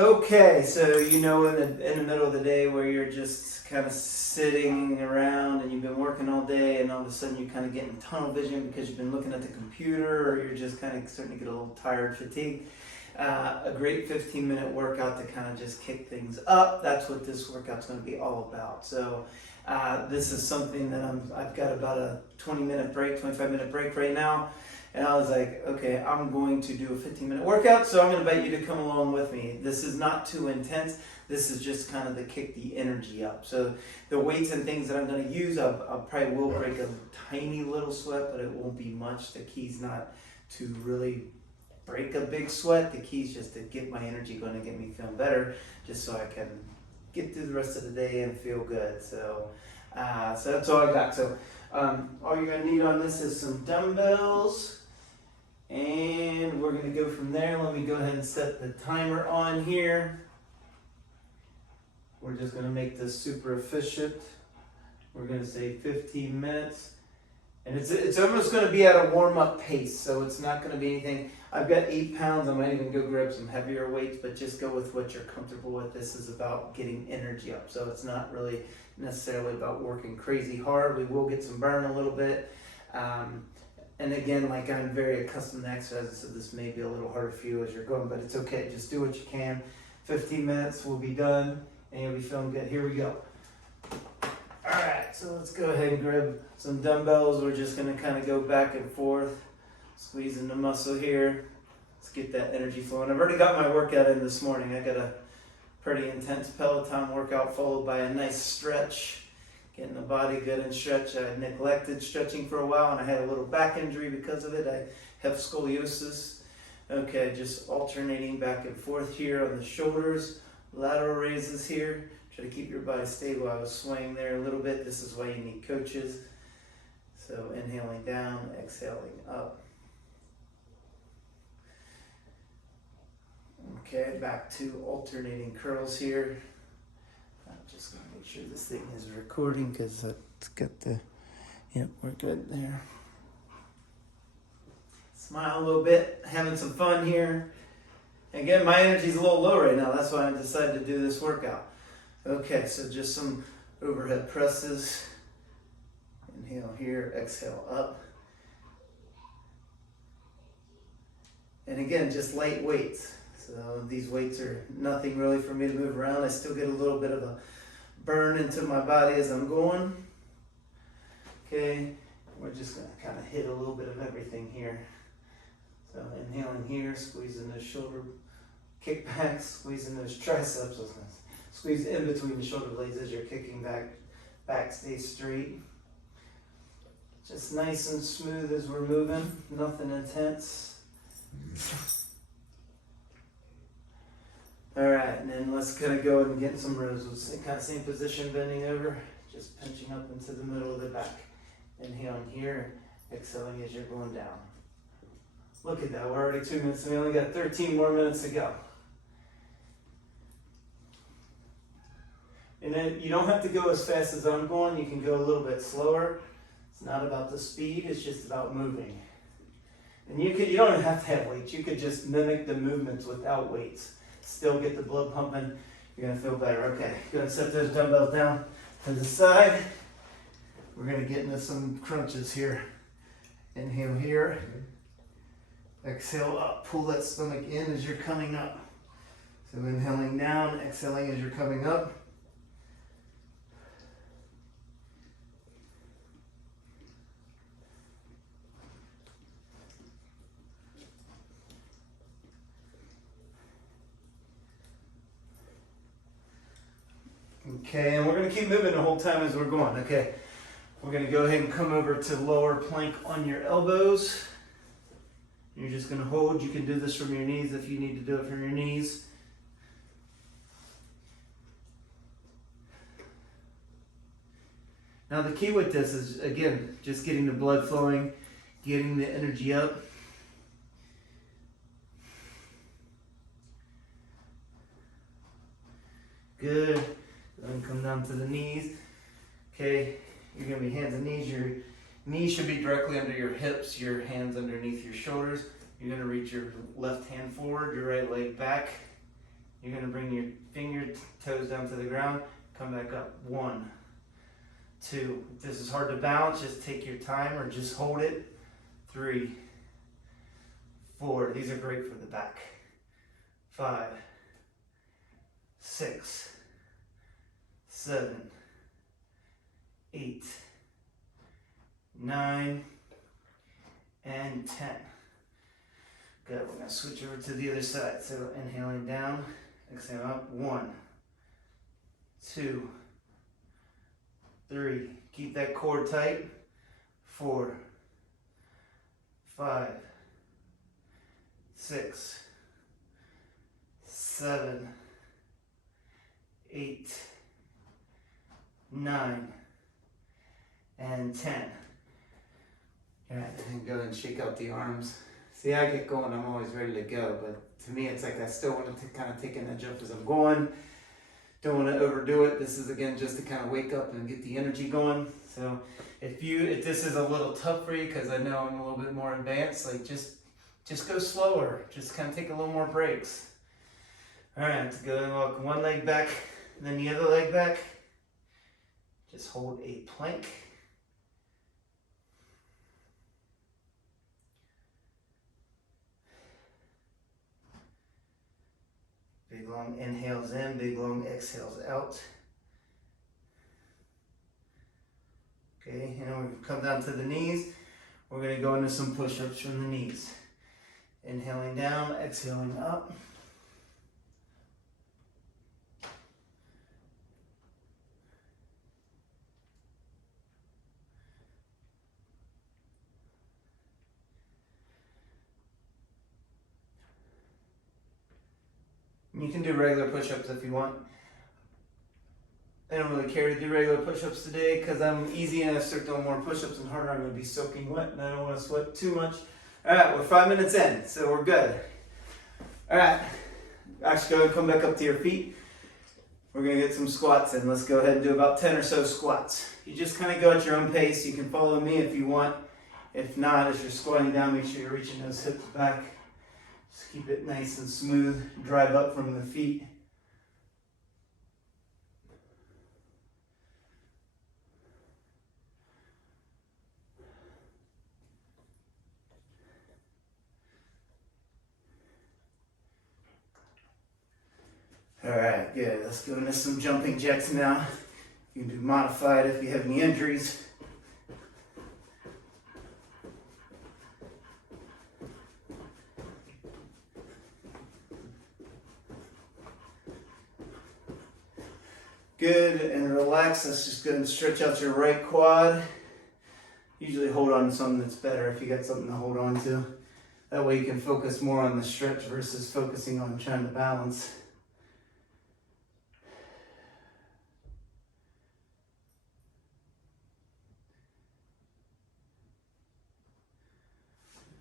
Okay, so you know in the middle of the day where you're just kind of sitting around and you've been working all day and all of a sudden you're kind of getting tunnel vision because you've been looking at the computer or you're just kind of starting to get a little tired, fatigued. A great 15-minute workout to kind of just kick things up. That's what this workout's going to be all about. So this is something that I've got about a 20-minute break, 25-minute break right now. And I was like, okay, I'm going to do a 15-minute workout, so I'm going to invite you to come along with me. This is not too intense. This is just kind of to kick the energy up. So the weights and things that I'm going to use, I probably will break a tiny little sweat, but it won't be much. The key's not to really break a big sweat. The key's just to get my energy going and get me feeling better, just so I can get through the rest of the day and feel good. So that's all I got. So all you're going to need on this is some dumbbells. And we're going to go from there. Let me go ahead and set the timer on here. We're just going to make this super efficient. We're going to say 15 minutes. And it's almost going to be at a warm-up pace, so it's not going to be anything. I've got 8 pounds. I might even go grab some heavier weights, but just go with what you're comfortable with. This is about getting energy up, so it's not really necessarily about working crazy hard. We will get some burn a little bit. And again, like I'm very accustomed to exercise, so this may be a little harder for you as you're going, but it's okay. Just do what you can. 15 minutes, we'll be done, and you'll be feeling good. Here we go. All right, so let's go ahead and grab some dumbbells. We're just gonna kind of go back and forth, squeezing the muscle here. Let's get that energy flowing. I've already got my workout in this morning. I got a pretty intense Peloton workout followed by a nice stretch. Getting the body good and stretch. I neglected stretching for a while and I had a little back injury because of it. I have scoliosis. Okay, just alternating back and forth here on the shoulders. Lateral raises here. Try to keep your body stable. I was swaying there a little bit. This is why you need coaches. So inhaling down, exhaling up. Okay, back to alternating curls here. I'm just going to make sure this thing is recording because it's got the, yep, we're good there. Smile a little bit, having some fun here. Again, my energy's a little low right now. That's why I decided to do this workout. Okay, so just some overhead presses. Inhale here, exhale up. And again, just light weights. So these weights are nothing really for me to move around. I still get a little bit of a burn into my body as I'm going. Okay, we're just going to kind of hit a little bit of everything here. So inhaling here, squeezing those shoulder kickbacks, squeezing those triceps. Squeeze in between the shoulder blades as you're kicking back stay straight. Just nice and smooth as we're moving, nothing intense. All right, and then let's kind of go and get some rows. Kind of same position, bending over, just pinching up into the middle of the back. Inhaling here, exhaling as you're going down. Look at that, we're already 2 minutes, and we only got 13 more minutes to go. And then you don't have to go as fast as I'm going, you can go a little bit slower. It's not about the speed, it's just about moving. And you don't even have to have weights, you could just mimic the movements without weights. Still get the blood pumping, you're going to feel better. Okay, go ahead and set those dumbbells down to the side. We're going to get into some crunches here. Inhale here, exhale up, pull that stomach in as you're coming up. So inhaling down, exhaling as you're coming up. Okay, and we're going to keep moving the whole time as we're going. Okay, we're going to go ahead and come over to lower plank on your elbows. You're just going to hold. You can do this from your knees if you need to do it from your knees. Now the key with this is, again, just getting the blood flowing, getting the energy up. Good. Then come down to the knees. Okay, you're going to be hands and knees. Your knees should be directly under your hips, your hands underneath your shoulders. You're going to reach your left hand forward, your right leg back, You're going to bring your toes down to the ground, come back up. 1, 2. If this is hard to balance, just take your time or just hold it. 3, 4. These are great for the back. 5, 6, 7, 8, 9, and 10. Good. We're going to switch over to the other side. So inhaling down, exhaling up. 1, 2, 3. Keep that core tight. 4, 5, 6, 7, 8, 9, and 10. All right, and go and shake out the arms. See, I get going, I'm always ready to go, but to me it's like I still want to kind of take an edge up as I'm going. Don't want to overdo it. This is again just to kind of wake up and get the energy going. So if this is a little tough for you, because I know I'm a little bit more advanced, like just go slower. Just kind of take a little more breaks. All right, go and walk one leg back, then the other leg back. Just hold a plank. Big long inhales in, big long exhales out. Okay, and we've come down to the knees. We're going to go into some push-ups from the knees. Inhaling down, exhaling up. You can do regular push-ups if you want. I don't really care to do regular push-ups today because I'm easy and I start doing more push-ups and harder. I'm going to be soaking wet and I don't want to sweat too much. All right, we're 5 minutes in, so we're good. All right, actually go ahead and come back up to your feet. We're going to get some squats in. Let's go ahead and do about 10 or so squats. You just kind of go at your own pace. You can follow me if you want. If not, as you're squatting down, make sure you're reaching those hips back. Just keep it nice and smooth. Drive up from the feet. All right, good. Let's go into some jumping jacks now. You can do modified if you have any injuries. Good, and relax. Let's just go and stretch out your right quad. Usually hold on to something that's better if you got something to hold on to. That way you can focus more on the stretch versus focusing on trying to balance.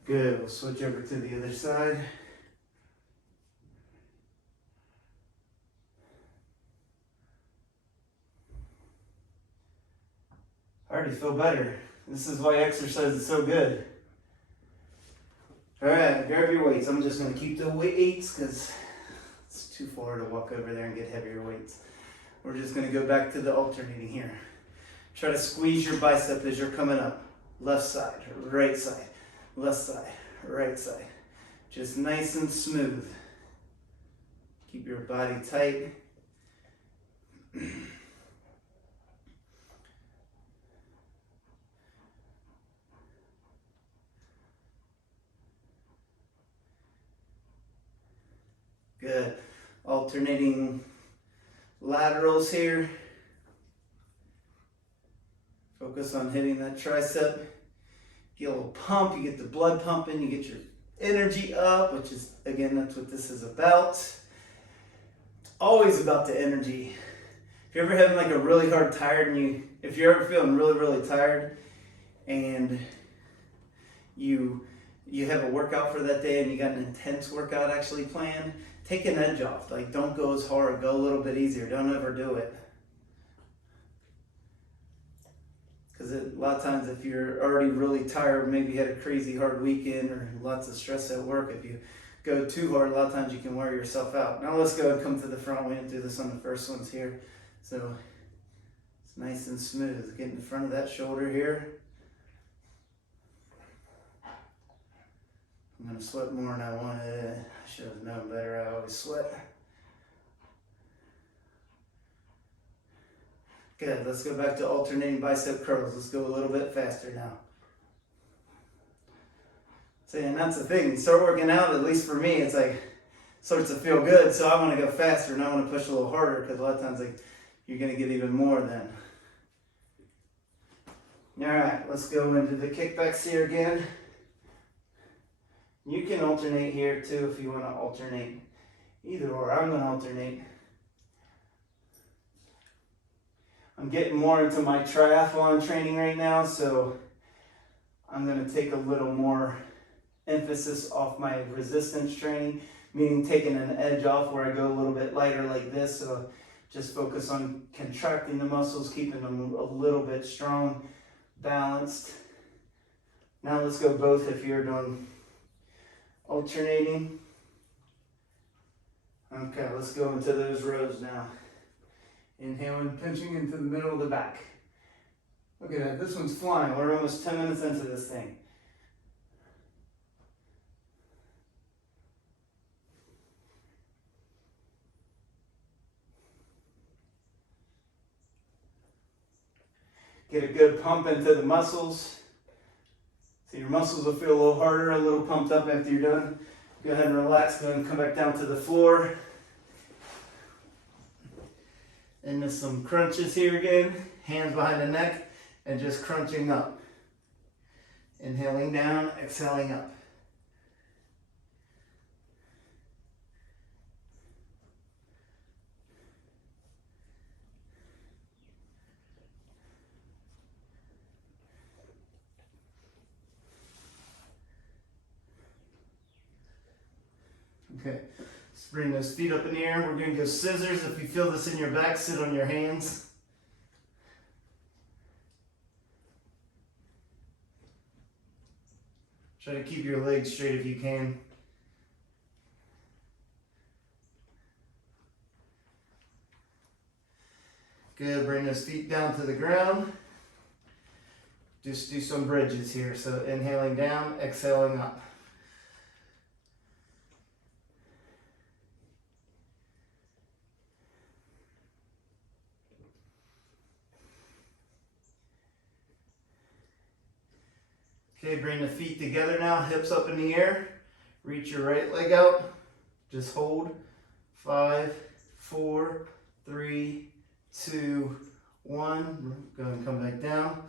Good, we'll switch over to the other side. I already feel better. This is why exercise is so good. All right, grab your weights. I'm just going to keep the weights because it's too far to walk over there and get heavier weights. We're just going to go back to the alternating here. Try to squeeze your bicep as you're coming up. Left side, right side, left side, right side. Just nice and smooth. Keep your body tight. Good. Alternating laterals here. Focus on hitting that tricep. Get a little pump, you get the blood pumping, you get your energy up, which is, again, that's what this is about. It's always about the energy. If you're ever having like a really hard tired and if you're ever feeling really, really tired and you have a workout for that day and you got an intense workout actually planned, take an edge off. Like, don't go as hard, go a little bit easier. Don't ever do it. Because a lot of times if you're already really tired, maybe you had a crazy hard weekend or lots of stress at work, if you go too hard, a lot of times you can wear yourself out. Now let's go and come to the front. We didn't do this on the first ones here. So it's nice and smooth. Get in the front of that shoulder here. I'm gonna sweat more than I wanted. I should have known better. I always sweat. Good, let's go back to alternating bicep curls. Let's go a little bit faster now. See, and that's the thing, you start working out, at least for me, it's like, starts to feel good, so I want to go faster and I want to push a little harder, because a lot of times like you're going to get even more then. Alright, let's go into the kickbacks here again. You can alternate here too if you want to alternate. Either or, I'm going to alternate. I'm getting more into my triathlon training right now, so I'm going to take a little more emphasis off my resistance training, meaning taking an edge off where I go a little bit lighter like this, so just focus on contracting the muscles, keeping them a little bit strong, balanced. Now let's go both if you're doing alternating. Okay, let's go into those rows now. Inhaling, pinching into the middle of the back. Look at that, this one's flying. We're almost 10 minutes into this thing. Get a good pump into the muscles. So your muscles will feel a little harder, a little pumped up after you're done. Go ahead and relax, go ahead and come back down to the floor. Into some crunches here again. Hands behind the neck and just crunching up. Inhaling down, exhaling up. Okay, let's bring those feet up in the air. We're going to go scissors. If you feel this in your back, sit on your hands. Try to keep your legs straight if you can. Good, bring those feet down to the ground. Just do some bridges here. So inhaling down, exhaling up. Okay, bring the feet together now, hips up in the air. Reach your right leg out. Just hold. 5, 4, 3, 2, 1. Go ahead and come back down.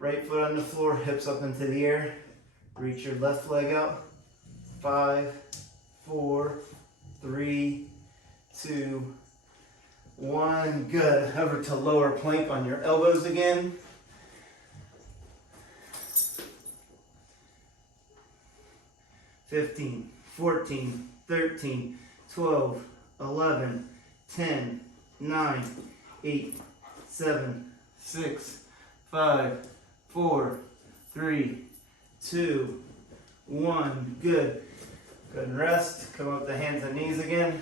Right foot on the floor, hips up into the air. Reach your left leg out. 5, 4, 3, 2, 1. Good. Over to lower plank on your elbows again. 15, 14, 13, 12, 11, 10, 9, 8, 7, 6, 5, 4, 3, 2, 1. Good. Go ahead and rest. Come up to hands and knees again.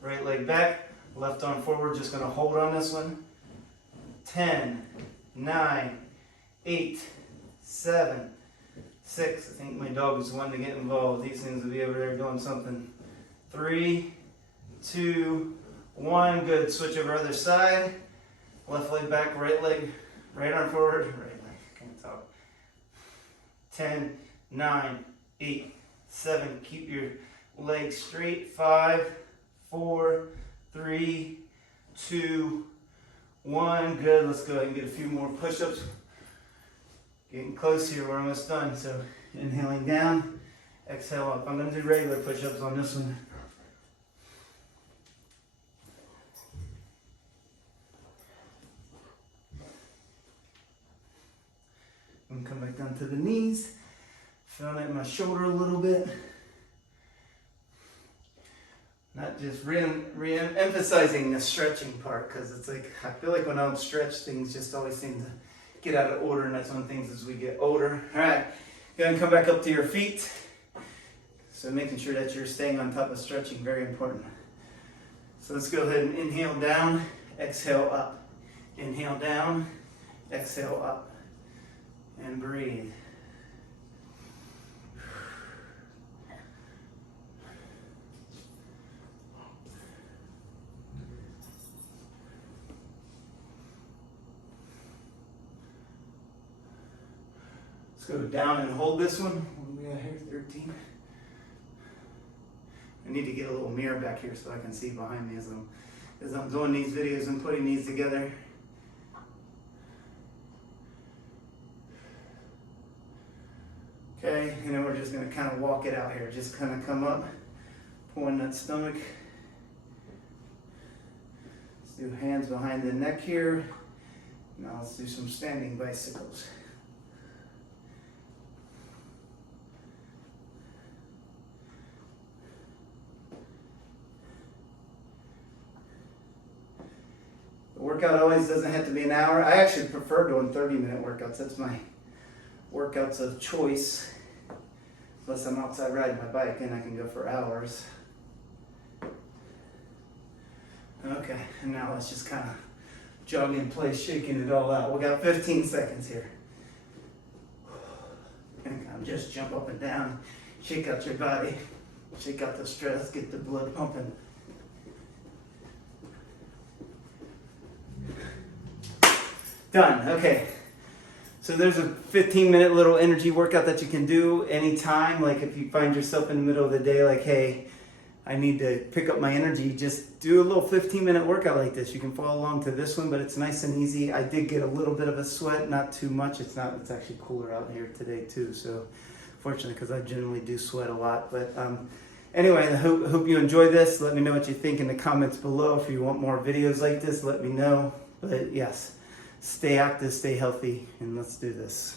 Right leg back, left arm forward. Just going to hold on this one. 10, 9, 8, 7, 6. I think my dog is the one to get involved. He seems to be over there doing something. 3, 2, 1. Good. Switch over other side. Left leg back, right leg, right arm forward, right leg. Can't talk. 10, 9, 8, 7. Keep your legs straight. 5, 4, 3, 2, 1. Good. Let's go ahead and get a few more push-ups. Getting close here, we're almost done. So inhaling down, exhale up. I'm going to do regular push-ups on this one. And come back down to the knees. Feeling it in my shoulder a little bit. Not just re-emphasizing the stretching part, because it's like, I feel like when I don't stretch, things just always seem to get out of order, and that's one of the things as we get older. All right, go ahead and come back up to your feet. So making sure that you're staying on top of stretching, very important. So let's go ahead and inhale down, exhale up. Inhale down, exhale up. And breathe. Let's go down and hold this one. What do we got here? 13. I need to get a little mirror back here so I can see behind me as I'm doing these videos and putting these together. Okay, and then we're just going to kind of walk it out here. Just kind of come up, pull in that stomach. Let's do hands behind the neck here. Now let's do some standing bicycles. The workout always doesn't have to be an hour. I actually prefer doing 30-minute workouts. That's my workouts of choice. Unless I'm outside riding my bike and I can go for hours. Okay, and now let's just kind of jog in place, shaking it all out. We got 15 seconds here. And kind of just jump up and down, shake out your body, shake out the stress, get the blood pumping. Done. Okay. So there's a 15-minute little energy workout that you can do anytime. Like if you find yourself in the middle of the day, like, hey, I need to pick up my energy, just do a little 15-minute workout like this. You can follow along to this one, but it's nice and easy. I did get a little bit of a sweat, not too much. It's actually cooler out here today too. So fortunately, because I generally do sweat a lot. But anyway, I hope you enjoy this. Let me know what you think in the comments below. If you want more videos like this, let me know. But yes. Stay active, stay healthy, and let's do this.